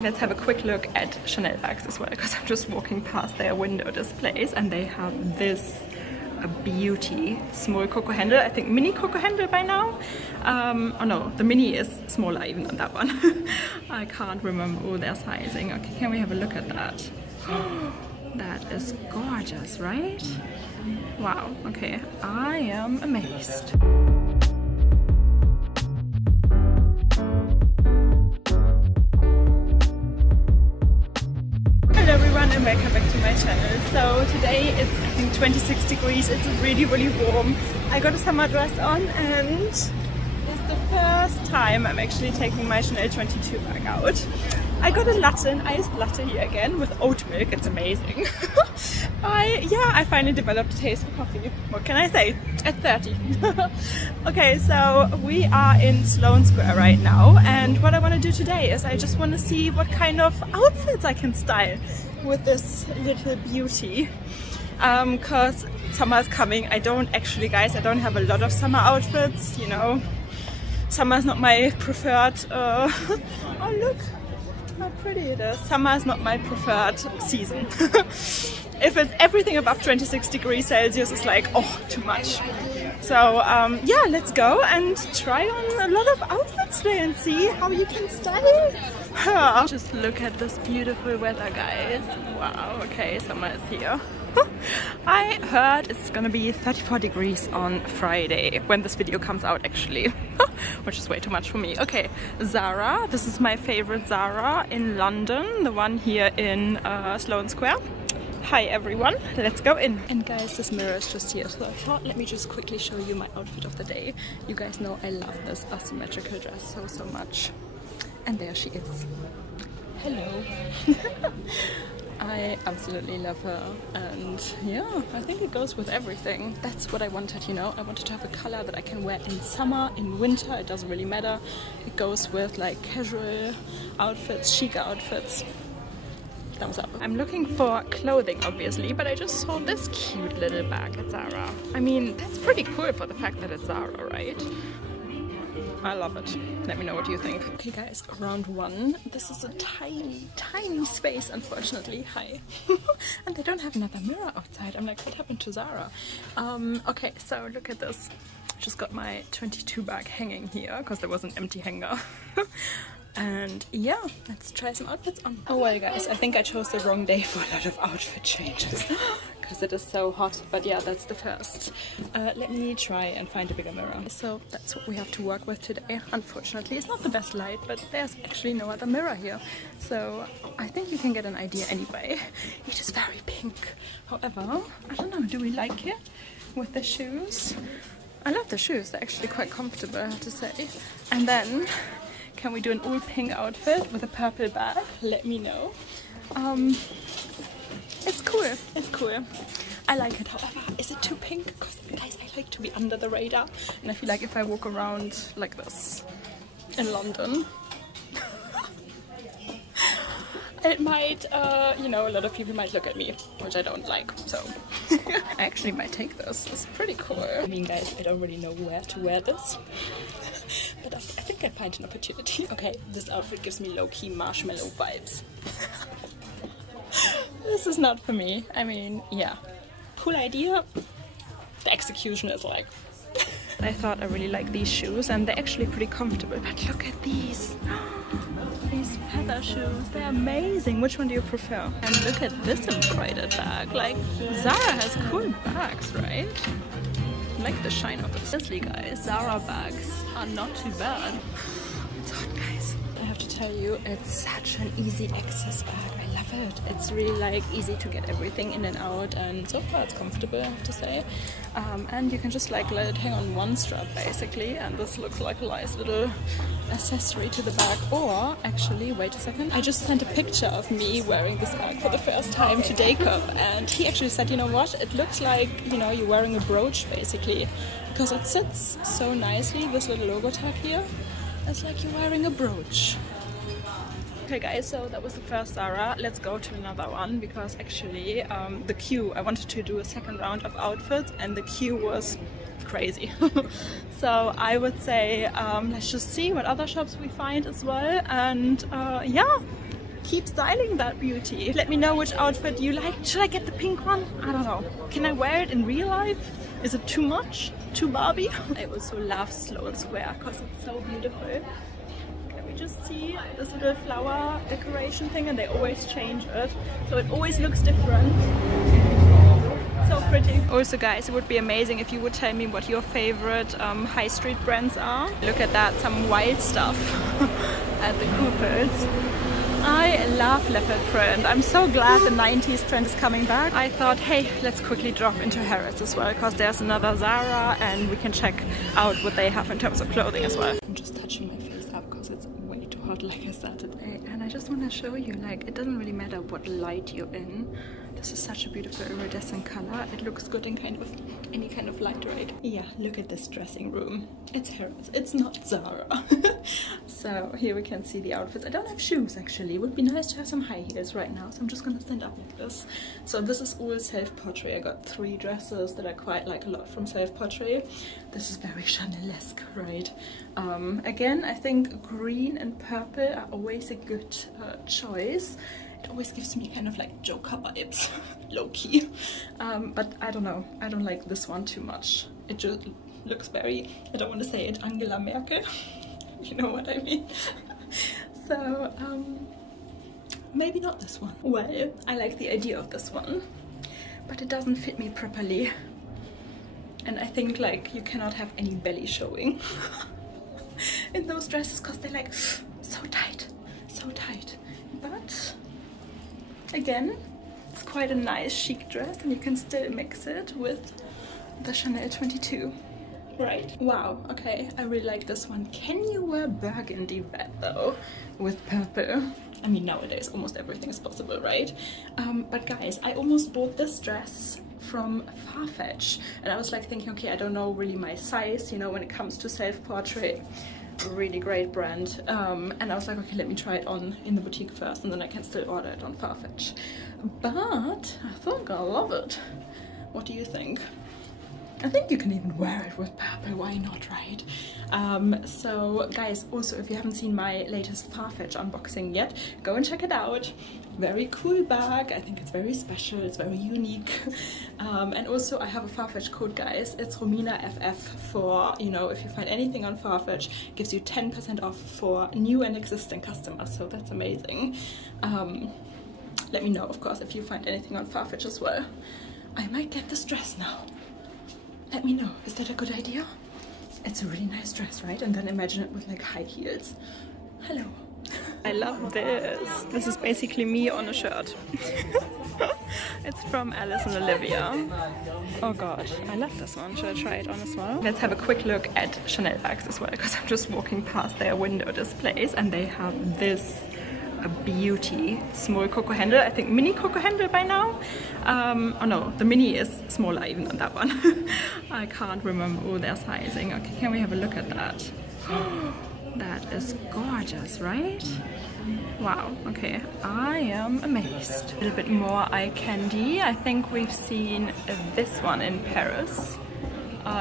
Let's have a quick look at Chanel bags as well, because I'm just walking past their window displays and they have this beauty small cocoa handle. I think mini cocoa handle by now. Oh no, the mini is smaller even than that one. I can't remember all their sizing. Okay, can we have a look at that? That is gorgeous, right? Wow, okay, I am amazed. Hello everyone and welcome back to my channel. So today it's I think 26 degrees, it's really warm. I got a summer dress on and it's the first time I'm actually taking my Chanel 22 bag out. I got a latte, an iced latte here again with oat milk, it's amazing. I finally developed a taste for coffee. What can I say? At 30. Okay, so we are in Sloane Square right now and what I want to do today is I just want to see what kind of outfits I can style with this little beauty. Because summer is coming. I don't have a lot of summer outfits, you know. Summer is not my preferred, oh look how pretty it is. Summer is not my preferred season. If it's everything above 26 degrees Celsius, it's like, oh, too much. So yeah, let's go and try on a lot of outfits today and see how you can style her. Just look at this beautiful weather, guys. Wow, okay, summer is here. I heard it's gonna be 34 degrees on Friday when this video comes out actually, which is way too much for me. Okay, Zara, this is my favorite Zara in London, the one here in Sloane Square. Hi everyone, let's go in. And guys, this mirror is just here, so I thought let me just quickly show you my outfit of the day. You guys know I love this asymmetrical dress so much. And there she is. Hello. I absolutely love her and yeah, I think it goes with everything. That's what I wanted, you know. I wanted to have a color that I can wear in summer, in winter, it doesn't really matter. It goes with like casual outfits, chic outfits. Thumbs up. I'm looking for clothing obviously, but I just saw this cute little bag at Zara. I mean, that's pretty cool for the fact that it's Zara, right? I love it. Let me know what you think. Okay guys, round one. This is a tiny space, unfortunately. Hi. And they don't have another mirror outside. I'm like, what happened to Zara? Okay, so look at this. Just got my 22 bag hanging here because there was an empty hanger. And yeah, let's try some outfits on. Oh well guys, I think I chose the wrong day for a lot of outfit changes because it is so hot, but yeah, that's the first. Let me try and find a bigger mirror. So that's what we have to work with today. Unfortunately, it's not the best light, but there's actually no other mirror here. So I think you can get an idea anyway. It is very pink. However, I don't know, do we like it with the shoes? I love the shoes, they're actually quite comfortable, I have to say. And then can we do an all pink outfit with a purple bag? Let me know. It's cool, it's cool. I like it, however, is it too pink? Because guys, I like to be under the radar. And I feel like if I walk around like this in London, it might, you know, a lot of people might look at me, which I don't like, so I actually might take this. It's pretty cool. I mean guys, I don't really know where to wear this. But I think I find an opportunity. Okay, this outfit gives me low-key marshmallow vibes. This is not for me. I mean, yeah, cool idea. The execution is like... I thought I really like these shoes and they're actually pretty comfortable. But look at these. These feather shoes, they're amazing. Which one do you prefer? And look at this embroidered bag. Like, Zara has cool bags, right? I like the shine of it. Seriously guys, Zara bags are not too bad. It's hot guys. I have to tell you, it's such an easy access bag. I love it. It's really like easy to get everything in and out and so far it's comfortable, I have to say. And you can just like let it hang on one strap basically and this looks like a nice little accessory to the bag. Or actually, wait a second, I just sent a picture of me wearing this bag for the first time to Jacob and he actually said, you know what, it looks like, you know, you're wearing a brooch basically because it sits so nicely, this little logo tag here. It's like you're wearing a brooch. Okay guys, so that was the first Zara. Let's go to another one because actually the queue, I wanted to do a second round of outfits and the queue was crazy. So I would say let's just see what other shops we find as well and yeah, keep styling that beauty. Let me know which outfit you like. Should I get the pink one? I don't know. Can I wear it in real life? Is it too much? Too Barbie? I also love Sloane Square because it's so beautiful. Can we just see this little flower decoration thing, and they always change it, so it always looks different. So pretty. Also guys, it would be amazing if you would tell me what your favorite high street brands are. Look at that, some wild stuff at the Coopers. I love leopard print. I'm so glad the 90s trend is coming back. I thought, hey, let's quickly drop into Harrods as well, because there's another Zara and we can check out what they have in terms of clothing as well. I'm just touching my face up because it's way too hot, like I said today. And I just want to show you, like, it doesn't really matter what light you're in. This is such a beautiful iridescent color. It looks good in kind of any kind of light, right? Yeah, look at this dressing room. It's Harrods. It's not Zara. So here we can see the outfits. I don't have shoes actually. It would be nice to have some high heels right now. So I'm just gonna stand up like this. So this is all self-portrait. I got 3 dresses that I quite like a lot from self-portrait. This is very Chanel-esque, right? Again, I think green and purple are always a good choice. It always gives me kind of like Joker vibes, low-key. But I don't know, I don't like this one too much. It just looks very, I don't want to say it, Angela Merkel. You know what I mean? So, maybe not this one. Well, I like the idea of this one, but it doesn't fit me properly. And I think like you cannot have any belly showing in those dresses because they're like so tight, so tight. But again, it's quite a nice chic dress and you can still mix it with the Chanel 22. Right? Wow, okay, I really like this one. Can you wear burgundy red though with purple? I mean, nowadays almost everything is possible, right? But guys, I almost bought this dress from Farfetch and I was like thinking, okay, I don't know really my size, you know, when it comes to self-portrait. Really great brand, and I was like, okay, let me try it on in the boutique first and then I can still order it on Farfetch. But I think I love it. What do you think? I think you can even wear it with purple, why not, right? So guys, also if you haven't seen my latest Farfetch unboxing yet, go and check it out. Very cool bag, I think it's very special, it's very unique. And also I have a Farfetch code, guys. It's RominaFF for, you know, if you find anything on Farfetch, gives you 10% off for new and existing customers, so that's amazing. Let me know, of course, if you find anything on Farfetch as well. I might get this dress now. Let me know, is that a good idea? It's a really nice dress, right? And then imagine it with like high heels. Hello. I love this. This is basically me on a shirt. It's from Alice and Olivia. Oh god, I love this one. Should I try it on as well? Let's have a quick look at Chanel bags as well, because I'm just walking past their window displays and they have this a beauty small cocoa handle. I think mini cocoa handle by now. Oh no, the mini is smaller even than that one. I can't remember all their sizing. Okay, can we have a look at that? That is gorgeous, right? Wow, okay, I am amazed. A little bit more eye candy. I think we've seen this one in Paris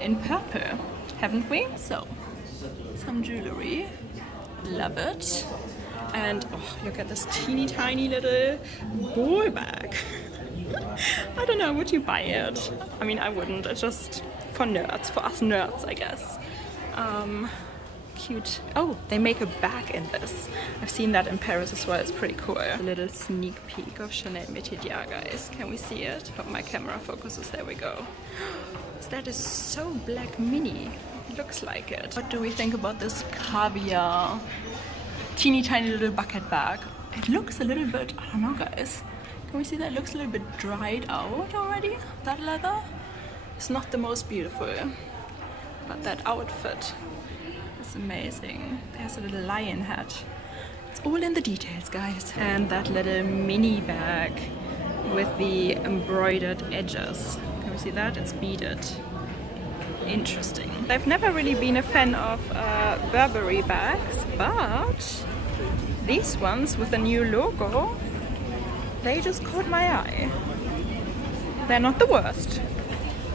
in purple, haven't we? So, some jewelry. Love it. And oh, look at this teeny tiny little ball bag. I don't know, would you buy it? I mean, I wouldn't. It's just for nerds, for us nerds, I guess. Cute. Oh, they make a bag in this. I've seen that in Paris as well. It's pretty cool. A little sneak peek of Chanel Metiers, guys. Can we see it? Hope my camera focuses. There we go. That is so black mini. It looks like it. What do we think about this caviar teeny tiny little bucket bag? It looks a little bit, I don't know, guys. Can we see that? It looks a little bit dried out already. That leather is not the most beautiful, but that outfit is amazing. There's a little lion hat. It's all in the details, guys. And that little mini bag with the embroidered edges. Can we see that? It's beaded. Interesting. I've never really been a fan of Burberry bags, but these ones with the new logo, they just caught my eye. They're not the worst,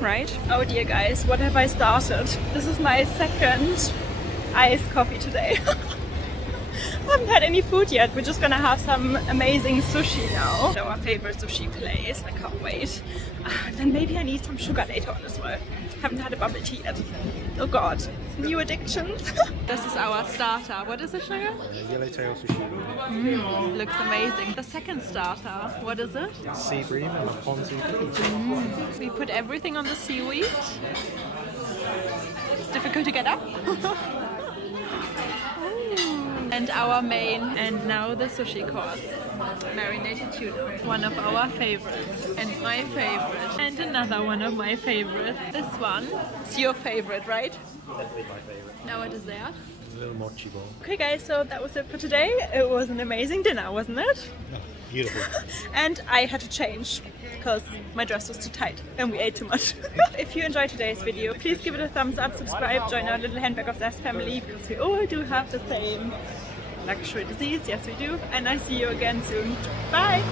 right? Oh dear, guys, what have I started? This is my second iced coffee today. I haven't had any food yet. We're just gonna have some amazing sushi now. Our favorite sushi place. I can't wait. Then maybe I need some sugar later on as well. Haven't had a bubble tea yet. Oh god, new addictions. This is our starter. What is it, sugar? Yellowtail sushi. Looks amazing. The second starter, what is it? Sea bream and ponzu cookies. We put everything on the seaweed. It's difficult to get up. And our main, and now the sushi course. Marinated tuna, one of our favorites, and my favorite, and another one of my favorites. This one is your favorite, right? Definitely my favorite. Now a dessert. A little mochi ball. Okay guys, so that was it for today. It was an amazing dinner, wasn't it? Oh, beautiful. And I had to change because my dress was too tight and we ate too much. If you enjoyed today's video, please give it a thumbs up, subscribe, join our little handbag obsessed family because we all do have the same luxury disease. Yes, we do. And I see you again soon. Bye!